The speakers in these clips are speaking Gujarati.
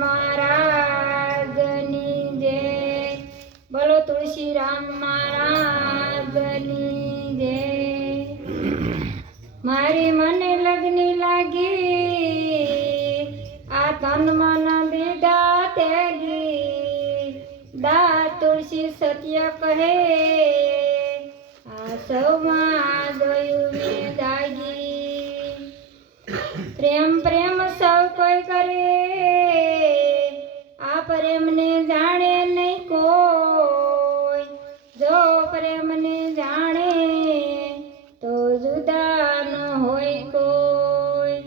મહારાજની જય. બોલો તુલસી રામ મહારાજની જય. મારી મને લગ્ની લાગી, આ તન મન દીધા તેગી દા તુલસી સત્ય કહે, આ સૌમાં જોયું મેં દાગી. પ્રેમ પ્રેમ સૌ કોઈ કરે પ્રેમને જાણે નહીં કોઈ. જો પ્રેમને જાણે તો જુદા ન હોય કોઈ.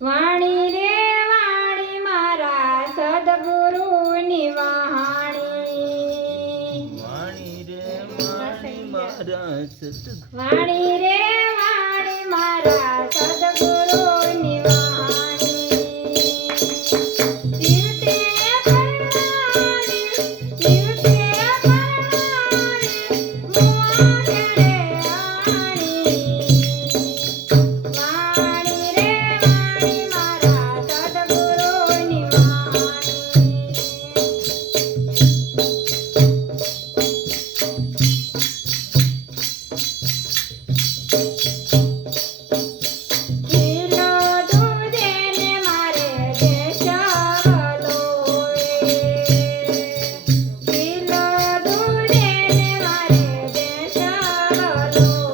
વાણી રે વાણી મારા સદગુરુની વાણી. વાણી રે વાણી મારા સદગુરુ. વાણી રે Dios.